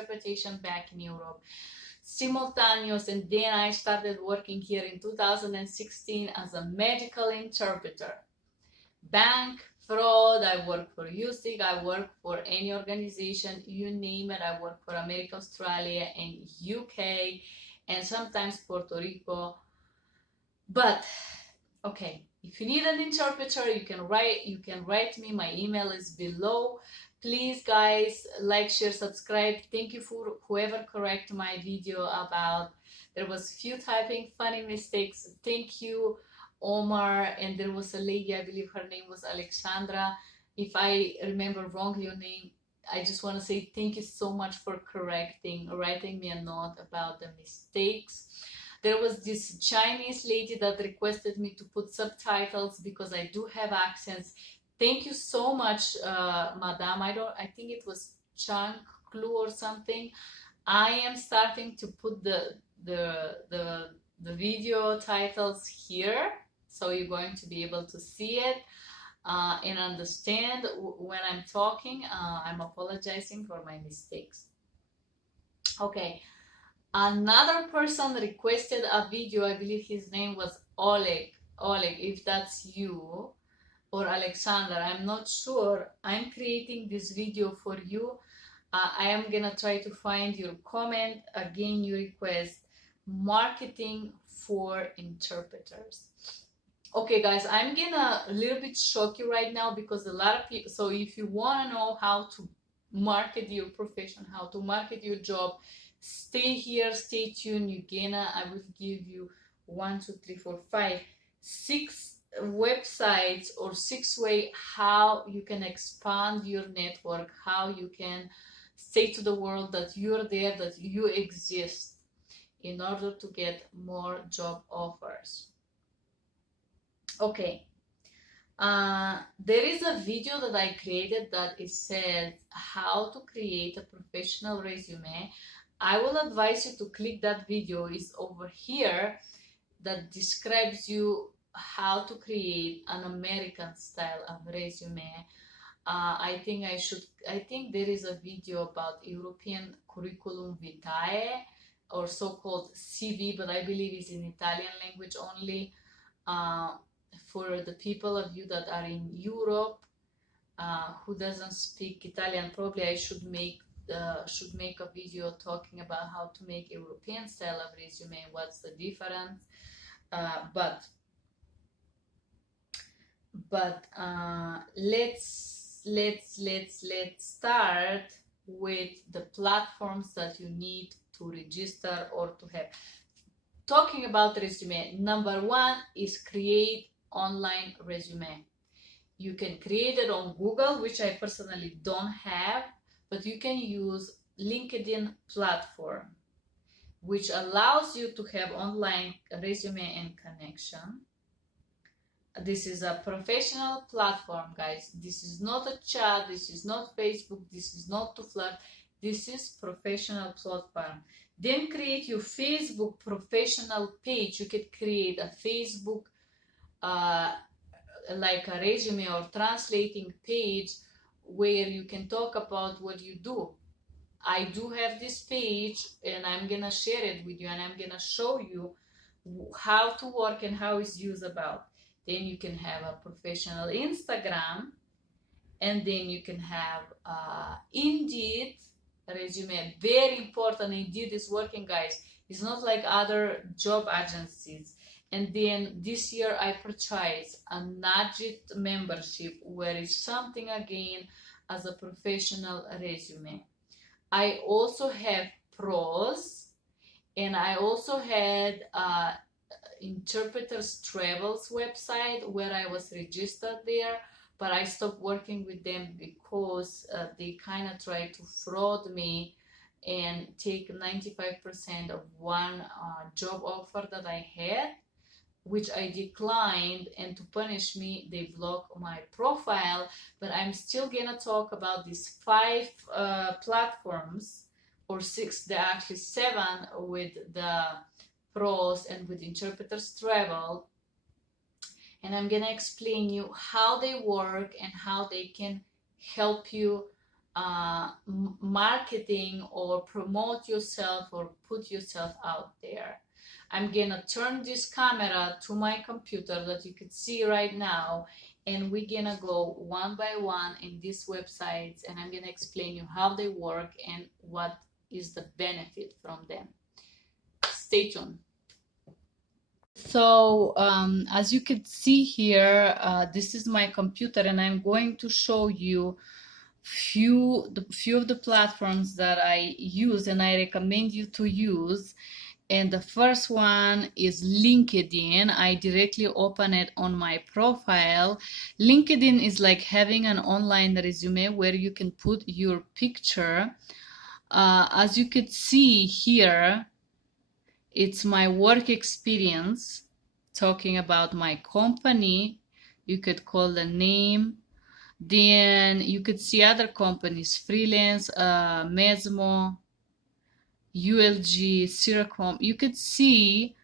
interpretation back in Europe, simultaneous, and then I started working here in 2016 as a medical interpreter. Bank, fraud, I work for USIG, I work for any organization, you name it. I work for America, Australia, and UK, and sometimes Puerto Rico. But okay, if you need an interpreter, you can write me. My email is below. Please guys, like, share, subscribe. Thank you for whoever correct my video about there was few typing funny mistakes. Thank you, Omar. And there was a lady, I believe her name was Alexandra. If I remember wrong your name, I just want to say thank you so much for writing me a note about the mistakes. There was this Chinese lady that requested me to put subtitles because I do have accents. Thank you so much, madam. I think it was Chang Klu or something. I am starting to put the video titles here, so you're going to be able to see it and understand when I'm talking. I'm apologizing for my mistakes. Okay. Another person requested a video. I believe his name was Oleg. Oleg, if that's you, or Alexander, I'm not sure. I'm creating this video for you. I am gonna try to find your comment. Again, you request marketing for interpreters. Okay guys, I'm gonna a little bit shock you right now because a lot of people, so if you want to know how to market your profession, how to market your job, stay here, stay tuned. I will give you 6 websites or 6 ways how you can expand your network, how you can say to the world that you're there, that you exist, in order to get more job offers. Okay. There is a video that I created that it says how to create a professional resume. I will advise you to click that video. It's over here that describes you how to create an American style of resume. I think there is a video about European curriculum vitae or so-called CV, but I believe it's in Italian language only. For the people of you that are in Europe who doesn't speak Italian, probably I should make a video talking about how to make European style of resume, what's the difference. But let's start with the platforms that you need to register or to have. Talking about resume, number 1 is create online resume. You can create it on Google, which I personally don't have, but you can use LinkedIn platform, which allows you to have online resume and connection. This is a professional platform, guys. This is not a chat, this is not Facebook, this is not to flirt. This is professional platform. Then create your Facebook professional page. You can create a Facebook like a resume or translating page where you can talk about what you do. I do have this page and I'm gonna share it with you, and I'm gonna show you how to work and how it's used about. Then you can have a professional Instagram, and then you can have Indeed resume. Very important. Indeed is working, guys. It's not like other job agencies. And then this year I purchased a Natchit membership, where it's something again as a professional resume. I also have ProZ, and I also had Interpreters Travels website where I was registered there, but I stopped working with them because they kind of tried to fraud me and take 95% of one job offer that I had, which I declined, and to punish me, they blocked my profile. But I'm still gonna talk about these 5 platforms, or 6, they're actually 7 with the ProZ and with Interpreters Travel, and I'm gonna explain you how they work and how they can help you marketing or promote yourself or put yourself out there. I'm gonna turn this camera to my computer that you can see right now, and we're gonna go one by one in these websites, and I'm gonna explain you how they work and what is the benefit from them. Stay tuned. So as you can see here, this is my computer, and I'm going to show you few of the platforms that I use and I recommend you to use. And the first one is LinkedIn. I directly open it on my profile. LinkedIn is like having an online resume where you can put your picture. As you could see here, it's my work experience, talking about my company. You could call the name. Then you could see other companies: Freelance, Mesmo, ULG, Siracom. You could see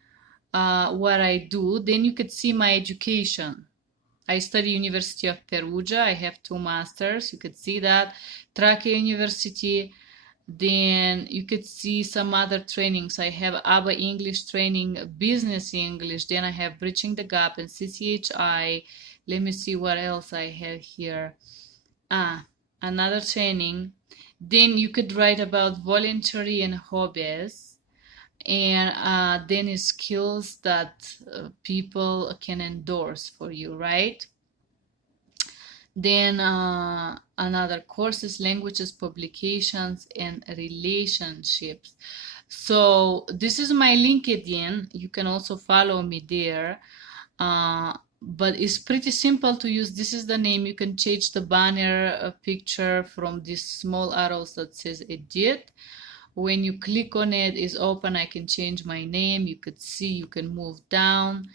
what I do. Then you could see my education. I study University of Perugia. I have 2 masters. You could see that. Trache University. Then you could see some other trainings. I have ABA English training, Business English. Then I have Bridging the Gap and CCHI. Let me see what else I have here. Another training. Then you could write about voluntary and hobbies. And then is skills that people can endorse for you, right? Then another courses, languages, publications, and relationships. So this is my LinkedIn. You can also follow me there. But it's pretty simple to use. This is the name. You can change the banner picture from these small arrows that says edit. When you click on it, it's open. I can change my name. You could see, you can move down.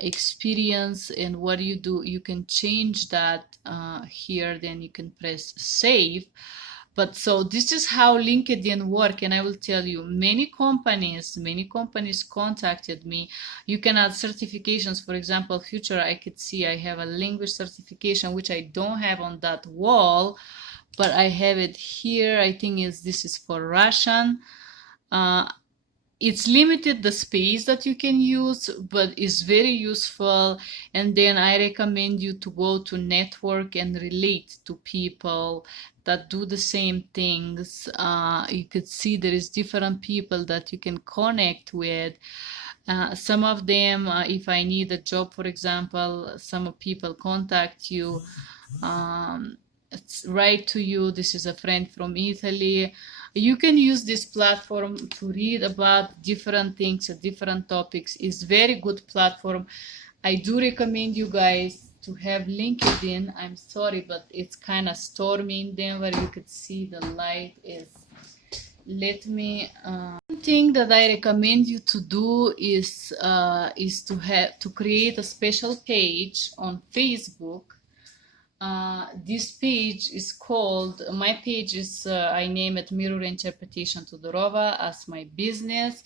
Experience, and what do? You can change that here. Then you can press save. But so this is how LinkedIn work, and I will tell you, many companies contacted me. You can add certifications. For example, future, I could see I have a language certification, which I don't have on that wall, but I have it here. I think this is for Russian. It's limited the space that you can use, but it's very useful. And then I recommend you to go to network and relate to people that do the same things. You could see there is different people that you can connect with. Some of them, if I need a job, for example, some people contact you, write to you. This is a friend from Italy. You can use this platform to read about different things, different topics. It's very good platform. I do recommend you guys to have LinkedIn. I'm sorry, but it's kind of stormy in Denver. You could see the light is. Let me. One thing that I recommend you to do is to create a special page on Facebook. This page is called, my page is, I name it Mirror Interpretation Todorova as my business.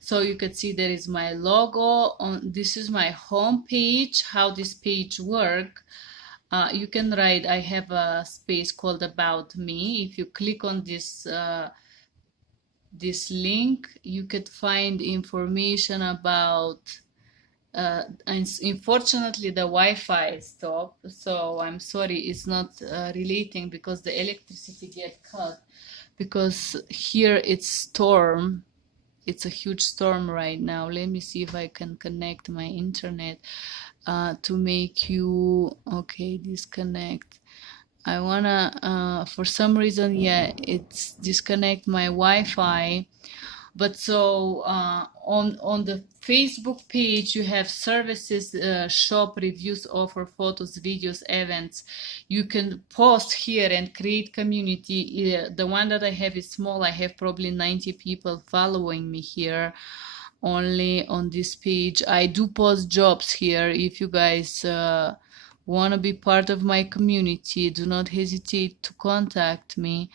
So you can see there is my logo on. This is my home page. How this page work? You can write. I have a space called About Me. If you click on this this link, you could find information about. And unfortunately the Wi-Fi stopped, so I'm sorry, it's not relating because the electricity get cut, because here it's storm. It's a huge storm right now. Let me see if I can connect my internet to make you okay. Disconnect. I wanna for some reason, yeah, it's disconnect my Wi-Fi. But so on the Facebook page, you have services, shop, reviews, offer, photos, videos, events. You can post here and create community. The one that I have is small. I have probably 90 people following me here only on this page. I do post jobs here. If you guys want to be part of my community, do not hesitate to contact me.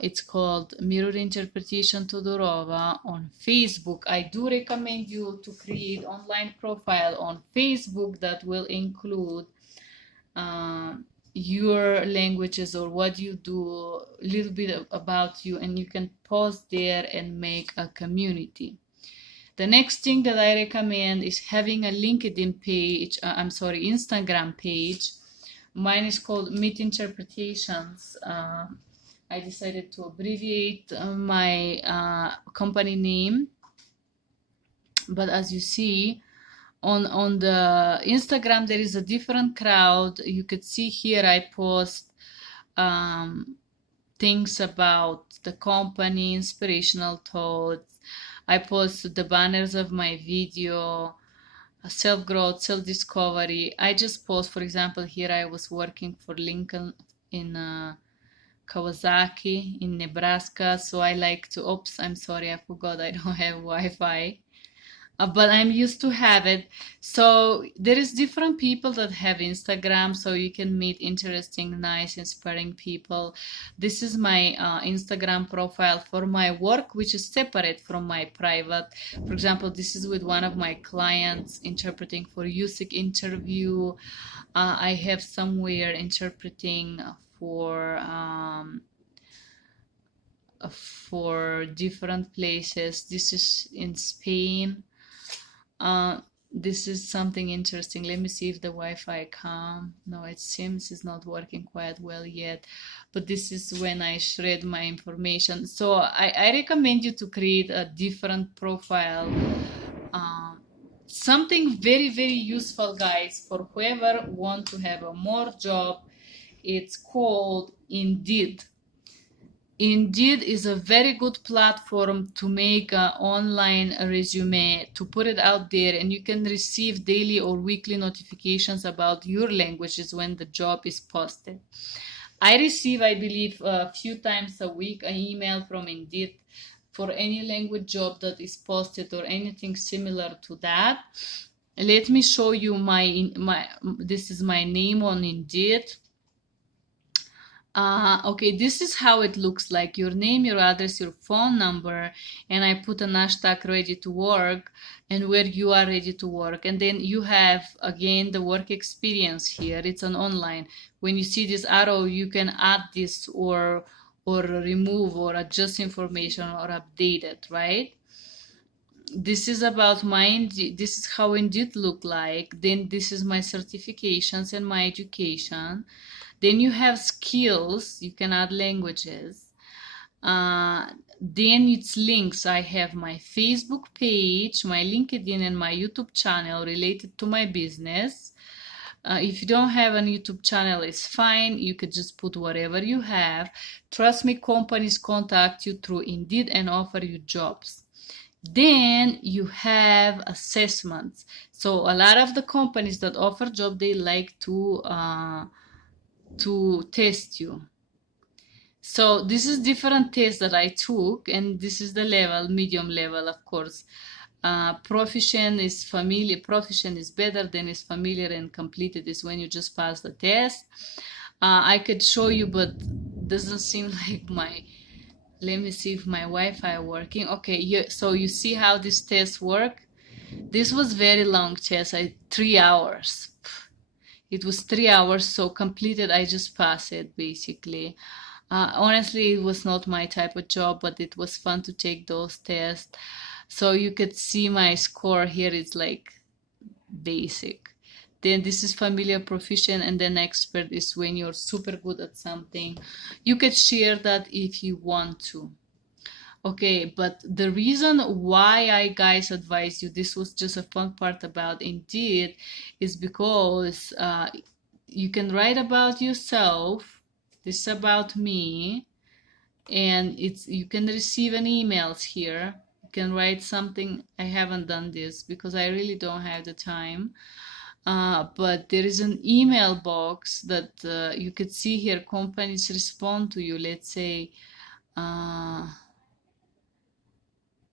It's called Mirror Interpretation Todorova on Facebook. I do recommend you to create online profile on Facebook that will include your languages or what you do, a little bit about you, and you can post there and make a community. The next thing that I recommend is having a LinkedIn page, Instagram page. Mine is called Meet Interpretations. I decided to abbreviate my company name, but as you see, on the Instagram there is a different crowd. You could see here I post things about the company, inspirational thoughts. I post the banners of my video, self-growth, self-discovery. I just post, for example, here I was working for Lincoln in Kawasaki in Nebraska, so I like to, oops, I'm sorry, I forgot I don't have Wi-Fi. But I'm used to have it. So there is different people that have Instagram, so you can meet interesting, nice, inspiring people. This is my Instagram profile for my work, which is separate from my private. For example, this is with one of my clients interpreting for USIC interview. I have somewhere interpreting for different places. This is in Spain. This is something interesting. Let me see if the Wi-Fi come. No, it seems it's not working quite well yet. But this is when I shred my information. So I recommend you to create a different profile. Something very, very useful, guys, for whoever want to have a more job. It's called Indeed. Indeed is a very good platform to make an online resume, to put it out there, and you can receive daily or weekly notifications about your languages when the job is posted. I receive, I believe, a few times a week an email from Indeed for any language job that is posted or anything similar to that. Let me show you this is my name on Indeed. Okay, this is how it looks like: your name, your address, your phone number, and I put an hashtag ready to work and where you are ready to work. And then you have again the work experience here. It's an online. When you see this arrow, you can add this or remove or adjust information or update it, right? This is about this is how Indeed look like. Then this is my certifications and my education. Then you have skills, you can add languages. Then it's links. I have my Facebook page, my LinkedIn, and my YouTube channel related to my business. If you don't have a YouTube channel, it's fine. You could just put whatever you have. Trust me, companies contact you through Indeed and offer you jobs. Then you have assessments. So a lot of the companies that offer job, they like to test you. So this is different tests that I took, and this is the level, medium level, of course. Proficient is familiar. Proficient is better than is familiar, and completed is when you just pass the test. I could show you, but doesn't seem like my. Let me see if my Wi-Fi working. Okay, so you see how this test work. This was very long test. 3 hours. It was 3 hours, so completed. I just passed it basically. Honestly, it was not my type of job, but it was fun to take those tests. So you could see my score here is like basic. Then this is familiar, proficient, and then expert is when you're super good at something. You could share that if you want to. Okay, but the reason why I guys advise you, this was just a fun part about Indeed, is because you can write about yourself. This is about me, and you can receive an emails here. You can write something. I haven't done this because I really don't have the time. But there is an email box that you could see here. Companies respond to you. Let's say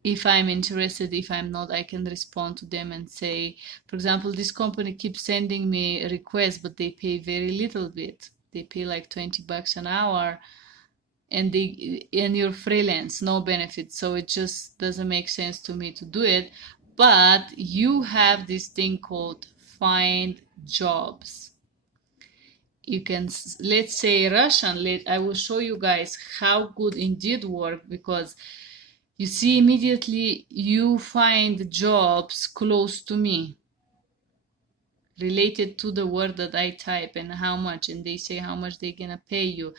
if I'm interested. If I'm not, I can respond to them and say, for example, this company keeps sending me requests, but they pay very little bit. They pay like $20 an hour, and you're freelance, no benefits, so it just doesn't make sense to me to do it. But you have this thing called find jobs, you can, let's say Russian. I will show you guys how good Indeed work, because you see immediately you find jobs close to me related to the word that I type and how much, and they say how much they're gonna pay you.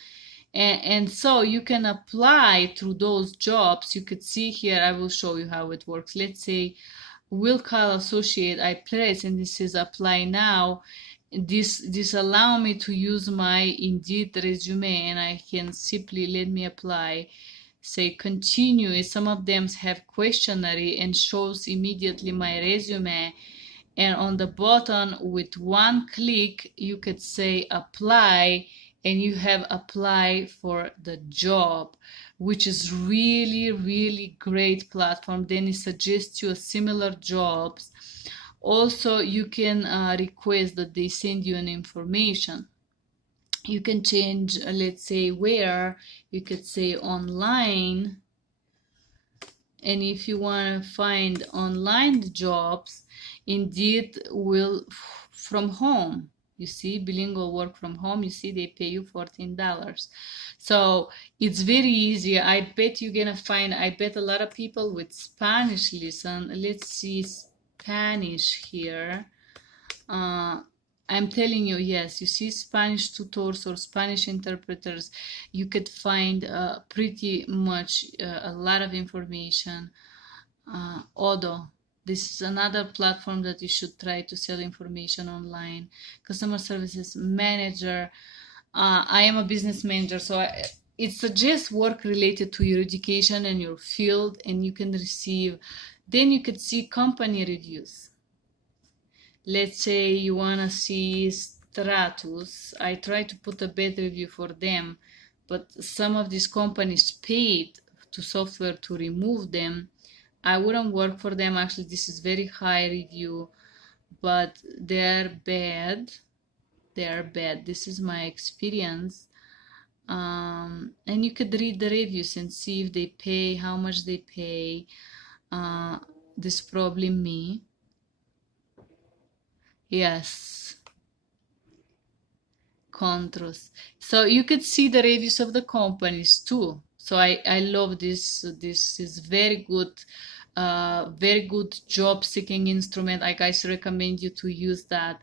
And so you can apply through those jobs. You could see here, I will show you how it works. Let's say will call associate, I press, and this says apply now. This allow me to use my Indeed resume, and I can simply let me apply, say continue. Some of them have questionnaire and shows immediately my resume, and on the button with one click you could say apply, and you have applied for the job, which is really great platform. Then it suggests you a similar jobs. Also you can request that they send you an information. You can change, let's say where, you could say online, and if you want to find online jobs, Indeed will from home. You see, bilingual work from home. You see, they pay you $14. So it's very easy. I bet you're gonna find. I bet a lot of people with Spanish listen. Let's see Spanish here. I'm telling you, yes, you see Spanish tutors or Spanish interpreters, you could find pretty much a lot of information. Odo, this is another platform that you should try to sell information online. Customer services manager. I am a business manager, so it suggests work related to your education and your field, and you can receive. Then you could see company reviews. Let's say you want to see Stratus. I try to put a bad review for them, but some of these companies paid to software to remove them. I wouldn't work for them. Actually, this is very high review, but they're bad. They're bad. This is my experience. And you could read the reviews and see if they pay, how much they pay. This is probably me. Yes. Contras. So you could see the reviews of the companies too. So I love this. This is very good job seeking instrument. I guys recommend you to use that.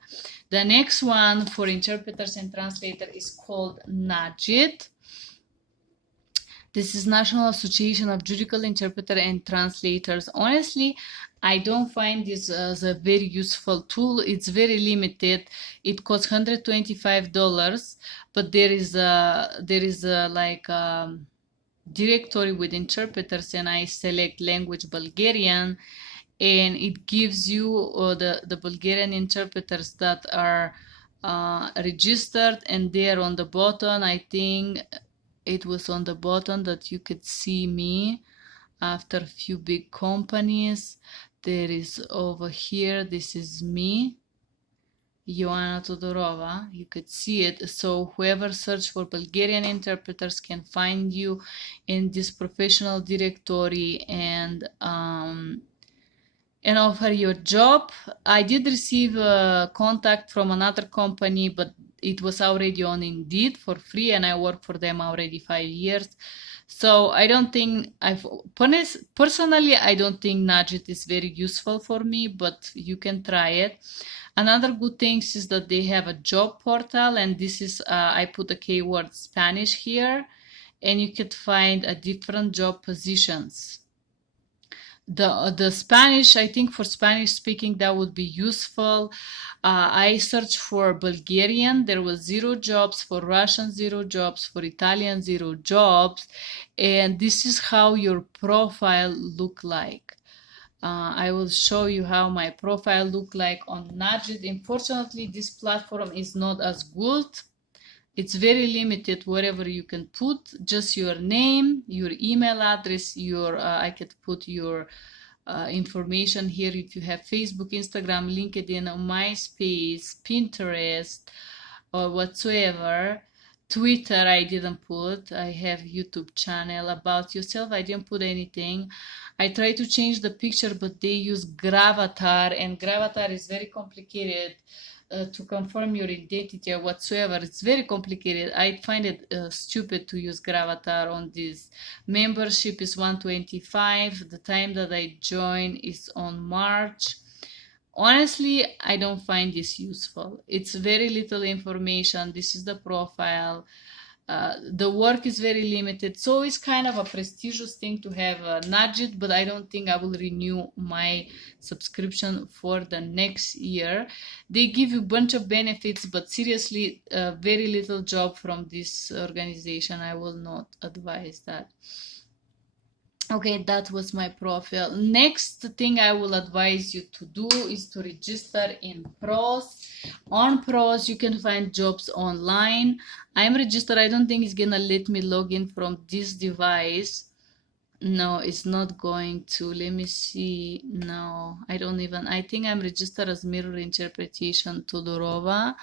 The next one for interpreters and translators is called Natchit. This is National Association of Judicial Interpreter and Translators. Honestly, I don't find this as a very useful tool. It's very limited. It costs $125, but there is a like directory with interpreters, and I select language Bulgarian, and it gives you the Bulgarian interpreters that are registered, and there on the bottom, I think it was on the bottom that you could see me after a few big companies. There is over here, this is me, Ioana Todorova. You could see it. So whoever search for Bulgarian interpreters can find you in this professional directory and offer your job. I did receive a contact from another company, but it was already on Indeed for free, and I work for them already 5 years. So I don't think personally, I don't think Natchit is very useful for me, but you can try it. Another good thing is that they have a job portal, and this is, I put the keyword Spanish here, and you could find a different job positions. The Spanish, I think for Spanish speaking, that would be useful. I searched for Bulgarian. There was 0 jobs. For Russian, 0 jobs. For Italian, 0 jobs. And this is how your profile look like. I will show you how my profile look like on Natchit. Unfortunately, this platform is not as good. It's very limited wherever you can put just your name, your email address, I could put your information here if you have Facebook, Instagram, LinkedIn, MySpace, Pinterest, or whatsoever. Twitter I didn't put. I have YouTube channel. About yourself, I didn't put anything. I try to change the picture, but they use Gravatar, and Gravatar is very complicated. to confirm your identity or whatsoever. It's very complicated. I find it stupid to use Gravatar on this. Membership is 125. The time that I join is on March. Honestly, I don't find this useful. It's very little information. This is the profile. The work is very limited, so it's kind of a prestigious thing to have Natchit, but I don't think I will renew my subscription for the next year. They give you a bunch of benefits, but seriously, very little job from this organization. I will not advise that. Okay, that was my profile. Next thing I will advise you to do is to register in ProZ. On ProZ, you can find jobs online. I'm registered. I don't think it's gonna let me log in from this device. No, it's not going to. Let me see. No, I don't even. I think I'm registered as Mirror Interpretation Todorova.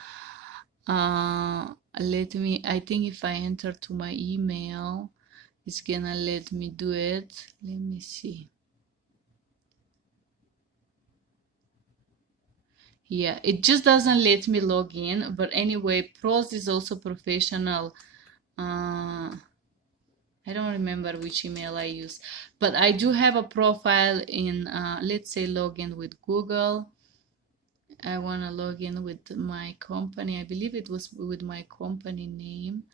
Let me. I think if I enter to my email, it's gonna let me do it. Let me see. Yeah, it just doesn't let me log in. But anyway, ProZ is also professional. I don't remember which email I use, but I do have a profile in, let's say, login with Google. I want to log in with my company. I believe it was with my company name.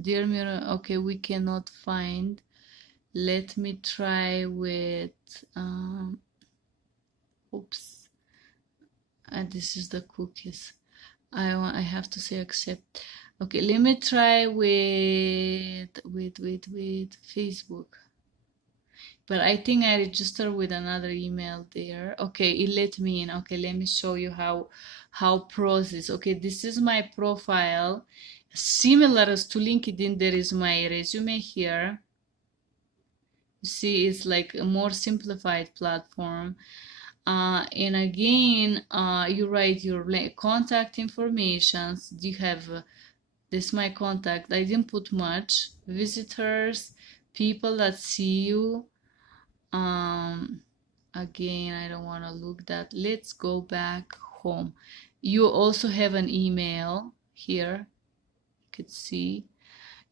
Dear Mirror, okay, we cannot find. Let me try with, oops, this is the cookies. I have to say accept. Okay, let me try with Facebook. But I think I registered with another email there. Okay, it let me in. Okay, let me show you how ProZ is. Okay, this is my profile. Similar as to LinkedIn, there is my resume here. You see, it's like a more simplified platform. And again, you write your contact information. You have this is my contact. I didn't put much. Visitors, people that see you. Again, I don't want to look that. Let's go back home. You also have an email here. You could see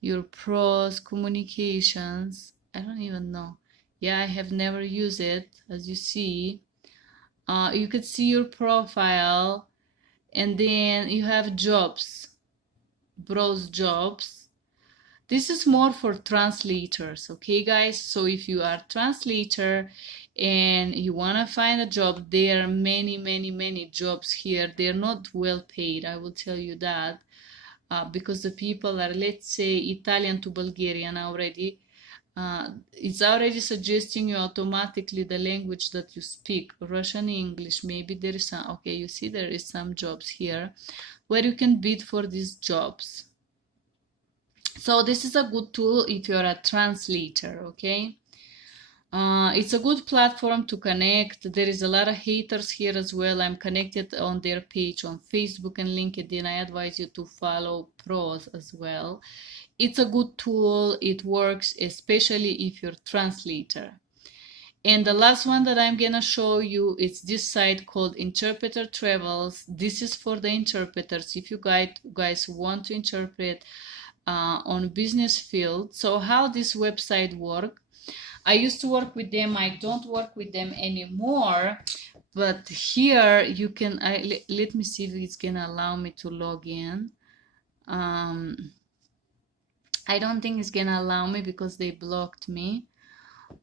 your ProZ communications. I don't even know. Yeah, I have never used it. As you see, you could see your profile, and then you have jobs, browse jobs. This is more for translators, okay guys? So if you are a translator and you want to find a job, there are many jobs here. They're not well paid, I will tell you that, because the people are, let's say, Italian to Bulgarian already. It's already suggesting you automatically the language that you speak, Russian, English. Maybe there is some, okay, you see there is some jobs here where you can bid for these jobs. So this is a good tool if you're a translator, okay? It's a good platform to connect. There is a lot of haters here as well. I'm connected on their page on Facebook and LinkedIn. I advise you to follow ProZ as well. It's a good tool. It works, especially if you're a translator. And the last one that I'm gonna show you is this site called Interpreter Travels. This is for the interpreters. If you guys want to interpret on business field. So how this website work? I used to work with them. I don't work with them anymore. But here you can. Let me see if it's gonna allow me to log in. I don't think it's gonna allow me because they blocked me.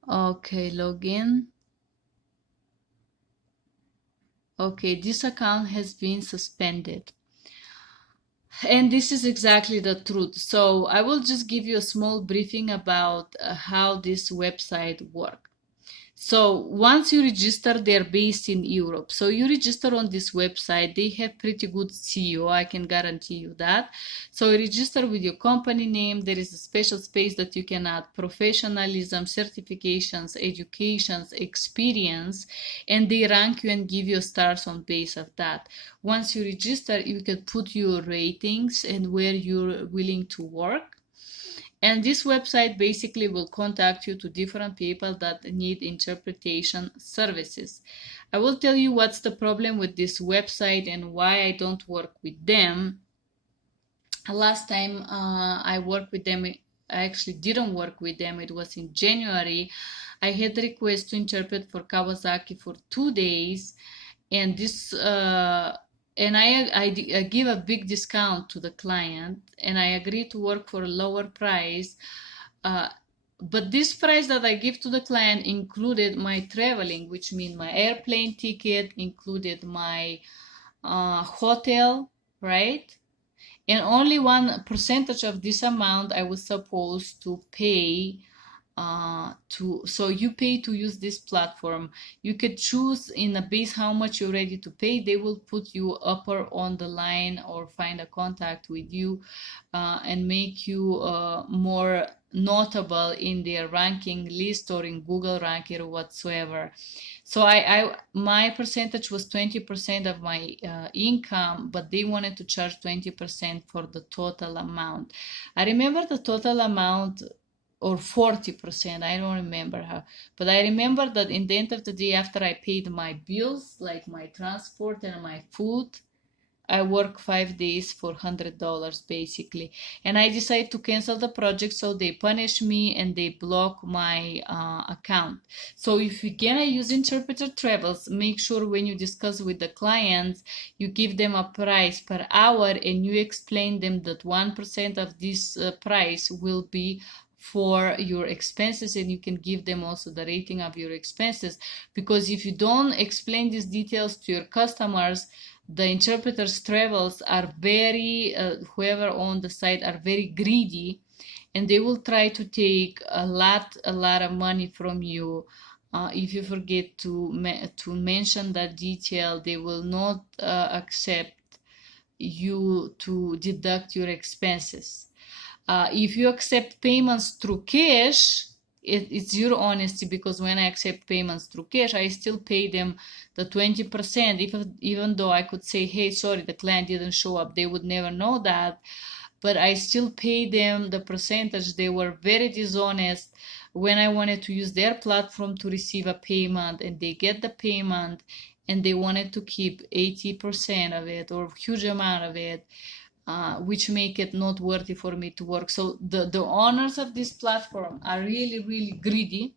Okay, login. Okay, this account has been suspended. And this is exactly the truth. So I will just give you a small briefing about how this website works. So once you register, they're based in Europe. So you register on this website, they have pretty good SEO, I can guarantee you that. So you register with your company name. There is a special space that you can add professionalism, certifications, educations, experience, and they rank you and give you stars on base of that. Once you register, you can put your ratings and where you're willing to work. And this website basically will contact you to different people that need interpretation services. I will tell you what's the problem with this website and why I don't work with them. Last time I worked with them, I actually didn't work with them. It was in January. I had a request to interpret for Kawasaki for 2 days, and this and I give a big discount to the client, and I agreed to work for a lower price. Uh, but this price that I give to the client included my traveling, which means my airplane ticket, included my hotel, right? And only 1% of this amount I was supposed to pay so you pay to use this platform. You could choose in a base how much you're ready to pay. They will put you upper on the line or find a contact with you and make you more notable in their ranking list or in Google ranking or whatsoever. So my percentage was 20% of my income, but they wanted to charge 20% for the total amount. I remember the total amount, or 40%, I don't remember how, but I remember that in the end of the day, after I paid my bills, like my transport and my food, I work 5 days for $100 basically. And I decided to cancel the project, so they punish me and they block my account. So if you're gonna use Interpreter Travels, make sure when you discuss with the clients, you give them a price per hour and you explain them that 1% of this price will be for your expenses, and you can give them also the rating of your expenses, because if you don't explain these details to your customers, the interpreters travels are very whoever on the site are very greedy, and they will try to take a lot of money from you. If you forget to mention that detail, they will not accept you to deduct your expenses. If you accept payments through cash, it's your honesty, because when I accept payments through cash, I still pay them the 20%, even though I could say, hey, sorry, the client didn't show up. They would never know that, but I still pay them the percentage. They were very dishonest when I wanted to use their platform to receive a payment, and they get the payment and they wanted to keep 80% of it or a huge amount of it. Which make it not worthy for me to work. So the owners of this platform are really, really greedy.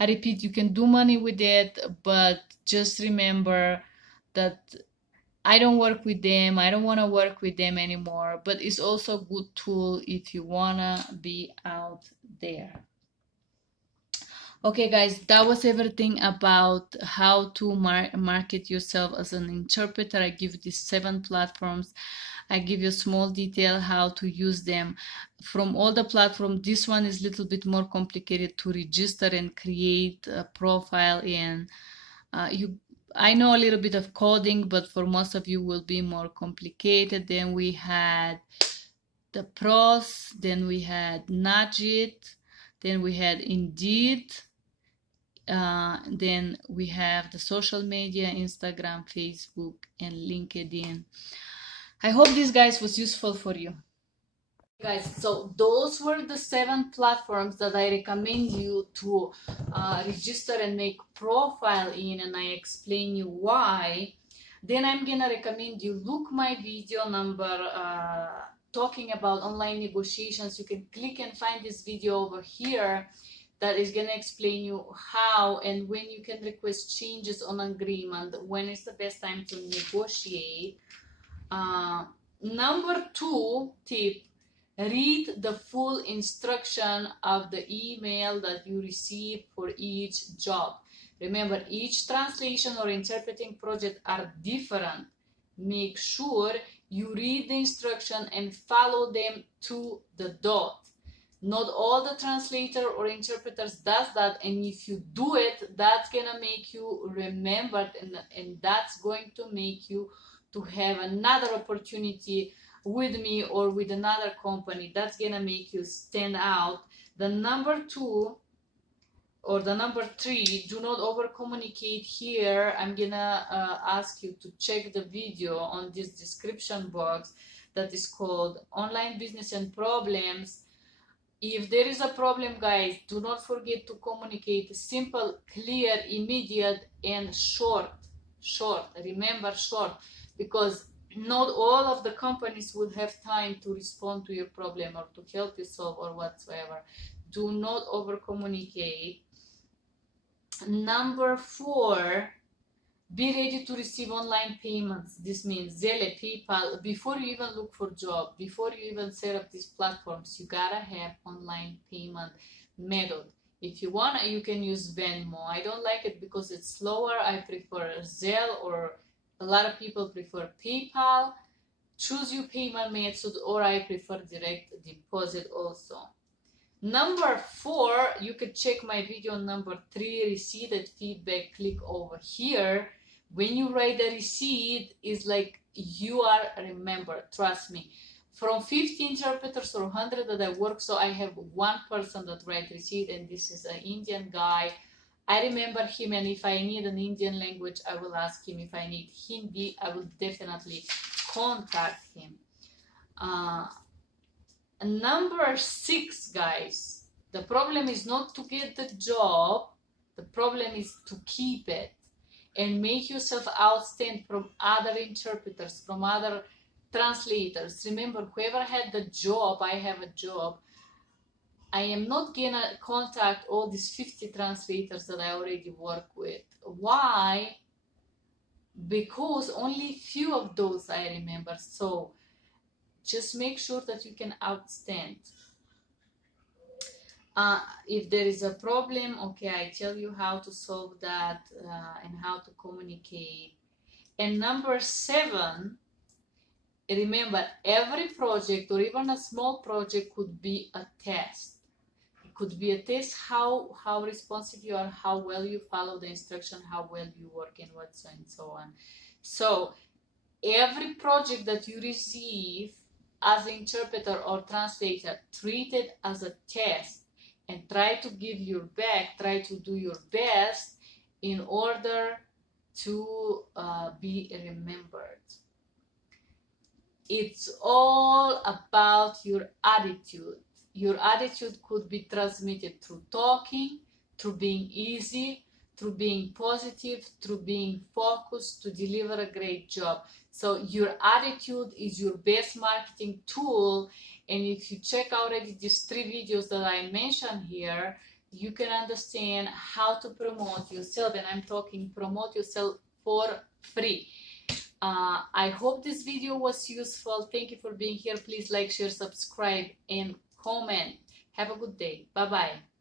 I repeat, you can do money with it, but just remember that I don't work with them. I don't want to work with them anymore, but it's also a good tool if you want to be out there. Okay, guys, that was everything about how to market yourself as an interpreter. I give you these 7 platforms. I give you a small detail how to use them. From all the platforms, this one is a little bit more complicated to register and create a profile in. I know a little bit of coding, but for most of you will be more complicated. Then we had the ProZ, then we had Natchit, then we had Indeed. Then we have the social media, Instagram, Facebook, and LinkedIn. I hope this, guys, was useful for you. Guys, so those were the 7 platforms that I recommend you to register and make profile in, and I explain you why. Then I'm gonna recommend you look my video number talking about online negotiations. You can click and find this video over here that is gonna explain you how and when you can request changes on agreement, when is the best time to negotiate. Number 2 tip, read the full instruction of the email that you receive for each job. Remember, each translation or interpreting project are different. Make sure you read the instruction and follow them to the dot. Not all the translator or interpreters does that, and if you do it, that's gonna make you remembered, and that's going to make you to have another opportunity with me or with another company. That's gonna make you stand out. The number 2 or the number 3, do not over communicate here. I'm gonna ask you to check the video on this description box that is called Online Business and Problems. If there is a problem, guys, do not forget to communicate simple, clear, immediate, and short. Remember, short, because not all of the companies will have time to respond to your problem or to help you solve or whatsoever. Do not over communicate. Number 4, be ready to receive online payments. This means Zelle, PayPal. Before you even look for a job, before you even set up these platforms, you gotta have online payment method. If you want, you can use Venmo. I don't like it because it's slower. I prefer Zelle, or a lot of people prefer PayPal. Choose your payment method, or I prefer direct deposit also. Number 4, you can check my video number 3, receipt and feedback. Click over here. When you write the receipt, it's like you are remembered. Trust me. From 50 interpreters or 100 that I work, so I have one person that writes receipt, and this is an Indian guy. I remember him, and if I need an Indian language, I will ask him. If I need Hindi, I will definitely contact him. Number 6, guys, the problem is not to get the job, the problem is to keep it and make yourself outstand from other interpreters, from other translators. Remember, whoever had the job, I have a job, I am not gonna contact all these 50 translators that I already work with. Why? Because only few of those I remember. So just make sure that you can outstand. If there is a problem, okay, I tell you how to solve that and how to communicate. And number 7, remember, every project or even a small project could be a test. It could be a test how responsive you are, how well you follow the instruction, how well you work, and what so and so on. So every project that you receive as an interpreter or translator, treat it as a test and try to give your back, try to do your best in order to be remembered. It's all about your attitude. Your attitude could be transmitted through talking, through being easy, through being positive, through being focused to deliver a great job. So your attitude is your best marketing tool. And if you check already these 3 videos that I mentioned here, you can understand how to promote yourself. And I'm talking promote yourself for free. I hope this video was useful. Thank you for being here. Please like, share, subscribe, and comment. Have a good day. Bye-bye.